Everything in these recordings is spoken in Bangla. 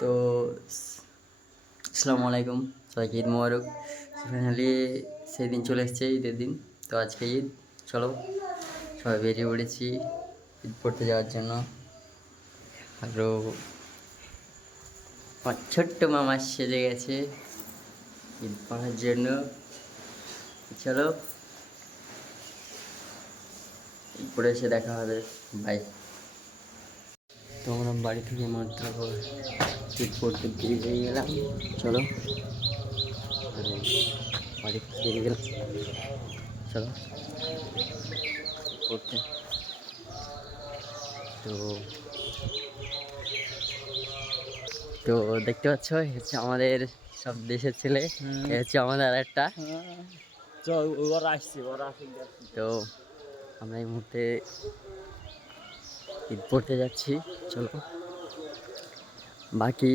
তো আসসালামু আলাইকুম, সবাইকে ঈদ মোবারক। ফাইনালি সেই দিন চলে এসছে, ঈদের দিন। তো আজকে ঈদ, চলো সবাই বেরিয়ে পড়েছি ঈদ পড়তে যাওয়ার জন্য। আরও ছোট্ট মামা সেজে গেছে ঈদ পড়ার জন্য। চলো পড়ে এসে দেখা হবে। বাই তো আমরা বাড়ি থেকে মাত্র পড়তে বেরিয়ে গেলাম। চলো। বাড়ি থেকে বেরিয়ে গেলাম। চলো। পড়তে তো তো দেখতে পাচ্ছ হচ্ছে আমাদের সব দেশের ছেলে। হচ্ছে আমাদের আর একটা তো আমরা এই মুহূর্তে ঈদ পড়তে যাচ্ছি চলো বাকি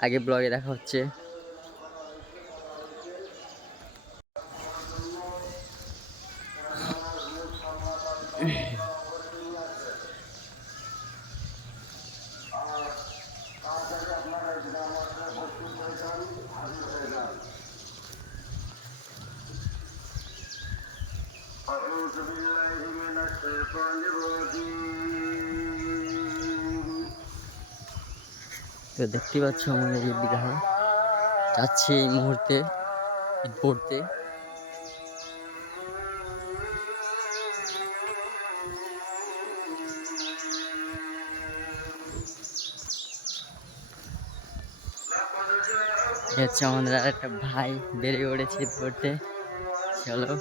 আগে ব্লগে দেখা হচ্ছে أعوذ بالله من الشيطان الرجيم তো দেখতে পাচ্ছ আমাদের ঈদগাহ যাচ্ছি এই মুহূর্তে ঈদ পড়তে। হচ্ছে আমাদের আর একটা ভাই পড়েছে ঈদ পড়তে। চলো।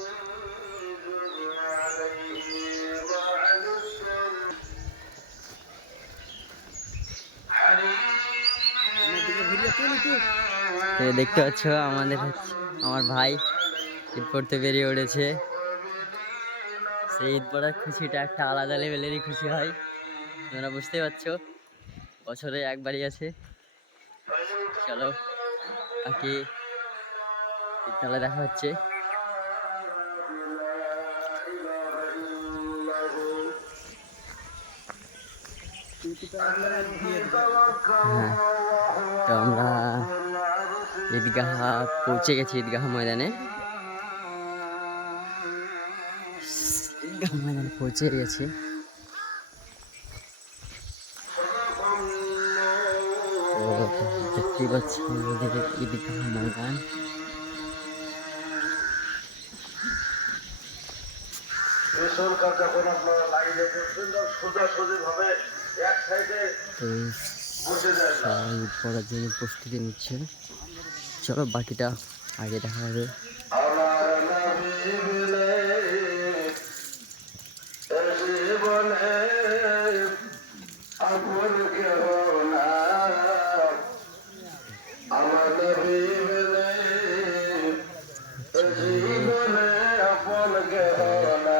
দেখতে পাচ্ছ আমাদের, আমার ভাই ঈদ পড়তে বেরিয়ে উঠেছে। সেই ঈদ পড়ার খুশিটা একটা আলাদা লেভেলেরই খুশি হয়, তোমরা বুঝতেই পারছ। বছরে একবারই আছে। চলো, বাকি ঈদতলা দেখা হচ্ছে। হ্যাঁ। আমরা ঈদগাহ পৌঁছে গেছি ঈদগাহ ময়দানে। ঈদগাহ ময়দানে পৌঁছে গেছি। তো দেখতেই পাচ্ছি আমাদের ঈদগাহ ময়দান। সরকার যখন আপনারা লাইনে সোজাসুজি ভাবে এক সাইডে পড়ার জন্য প্রস্তুতি নিচ্ছে চলো বাকিটা আগে দেখা হবে আমার নবী বলে এ জীবনে আপন কেহ না আমার নবী বলে এ জীবনে আপন কেহ না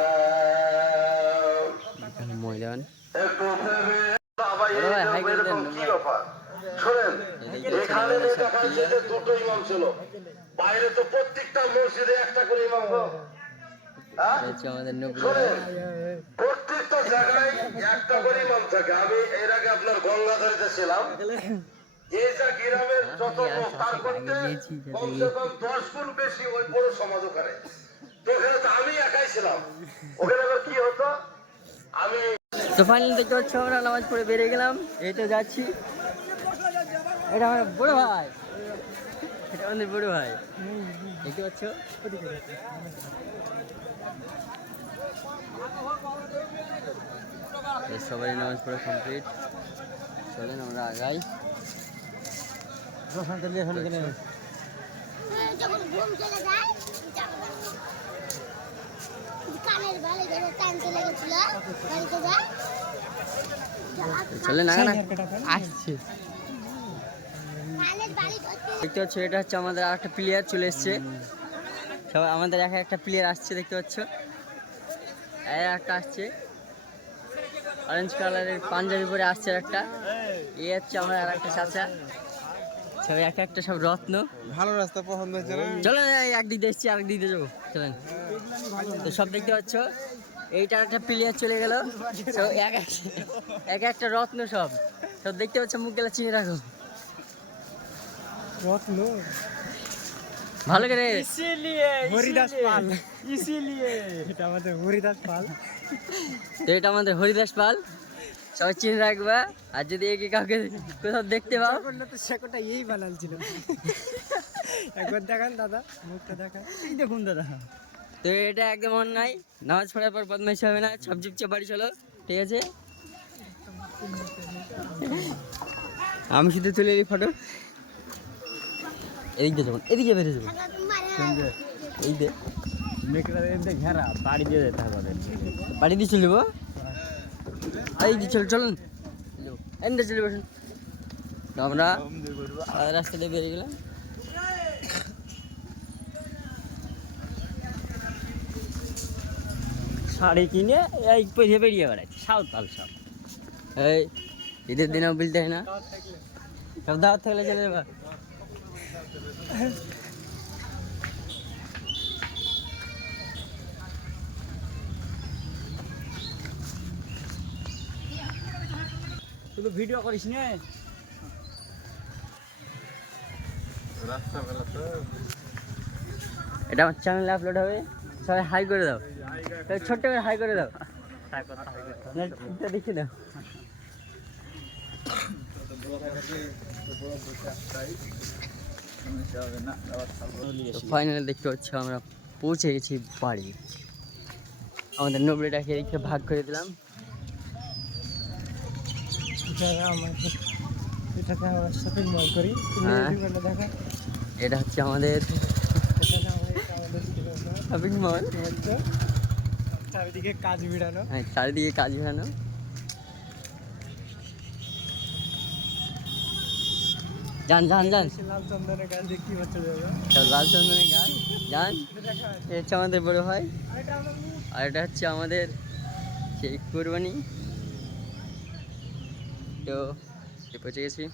ঈদগাহ ময়দান একটু ভেবে বাবা এই বড় ভাই, হাই করে এরকম দেন, কি ভাই। ব্যাপার শোনেন যে দুটো ইমাম ছিল। বাইরে তো প্রত্যেকটা মসজিদে একটা করে ইমাম। হ্যাঁ? এটা হচ্ছে আমাদের নবী শোনেন প্রত্যেকটা জায়গায় একটা করে ইমাম থাকে। আমি এর আগে আপনার গঙ্গাধরিতে ছিলাম। গ্রামের যত লোক তার করতে কমসে কম দশ গুণ বেশি ওই বড় সমাজ ওখানে তো ওখানে তো আমি একাই ছিলাম। ওখানে আবার কি হতো? আমি তো ফাইনালি দেখতে পাচ্ছ আমরা নামাজ পড়ে বেরিয়ে গেলাম। এই তো যাচ্ছি। এটা আমার বড় ভাই। এটা আমাদের বড় ভাই। দেখতে পাচ্ছ? সবাই নামাজ পড়া কমপ্লিট চলেন আমরা আগাই। যখন ঘুম চলে যায় কানের ভালো ধরে না আসছে। দেখতে পাচ্ছ এটা হচ্ছে আমাদের আর একটা প্লেয়ার চলে এসছে। সবাই আমাদের এক একটা প্লেয়ার আসছে দেখতে পাচ্ছ। এই একটা আসছে। অরেঞ্জ কালারের পাঞ্জাবি পরে আসছে একটা। এ হচ্ছে আমার আর একটা চাচা। সবাই একটা একটা সব রত্ন। ভালো রাস্তা পছন্দ হয়েছে চলো একদিক দিয়ে এসছি আরেক দিক দিয়ে যাব। চলেন। তো সব দেখতে পাচ্ছ এইটার একটা প্লেয়ার চলে গেল। এক এক- এক একটা রত্ন সব। তো দেখতে পাচ্ছ মুখ গেলা চিনে রাখো। রত্ন ভালো করে ইসিলিয়ে হরিদাস পাল। ইসিলিয়ে। এটা আমাদের হরিদাস পাল। তো এটা আমাদের হরিদাস পাল। সবাই চিনে রাখবা। আর যদি একে কাউকে কোথাও দেখতে পাও। তো শেকোটা এই বানাল ছিল। একবার দেখান দাদা মুখটা দেখান। এই দেখুন দাদা। তো এটা একদম অন্যায়। নামাজ পড়ার পর বদমাইশি হবে না। সব চুপচাপ বাড়ি চলো। ঠিক আছে? আমি শুধু তুলে এলি ফটো দিয়ে যাব এদিকে বেরিয়ে যাব। এই দে ঘেরা বাড়ি দিয়ে যেতে হবে বাড়ি দিয়ে চলবো এই দিয়ে চল, চলুন। এনতে চলে বসুন। আমরা রাস্তা দিয়ে বেরিয়ে গেলাম। শাড়ি কিনে এই পয়সা বেরিয়ে বেড়াচ্ছে সাঁওতাল সব। এই, ঈদের দিনেও বলতে হয় না। সব দাওয়াত থাকলে চলে যাবা। শুধু ভিডিও করিস নে। এটা আমার চ্যানেলে আপলোড হবে। সবাই হাই করে দাও। ছোট্ট করে হাই করে দাও। দেখে দাও ফাইনালি দেখতে হচ্ছে আমরা পৌঁছে গেছি বাড়ি। আমাদের নবড়িটাকে এদিকে ভাগ করে দিলাম। এটাকে আমার শপিং মল করি। এটা হচ্ছে আমাদের এখানে আমাদের আমাদের শপিং মল চারিদিকে কাজ ভিড়ানো হ্যাঁ চারিদিকে কাজ ভেড়ানো যান যান যান সে লাল চন্দনের গাছ দেখতে পাচ্ছ সব গাছ যান এটা হচ্ছে আমাদের বড় ভাই। আর এটা আর এটা হচ্ছে আমাদের সেই কুরবানি। তো এ পৌঁছে গেছি।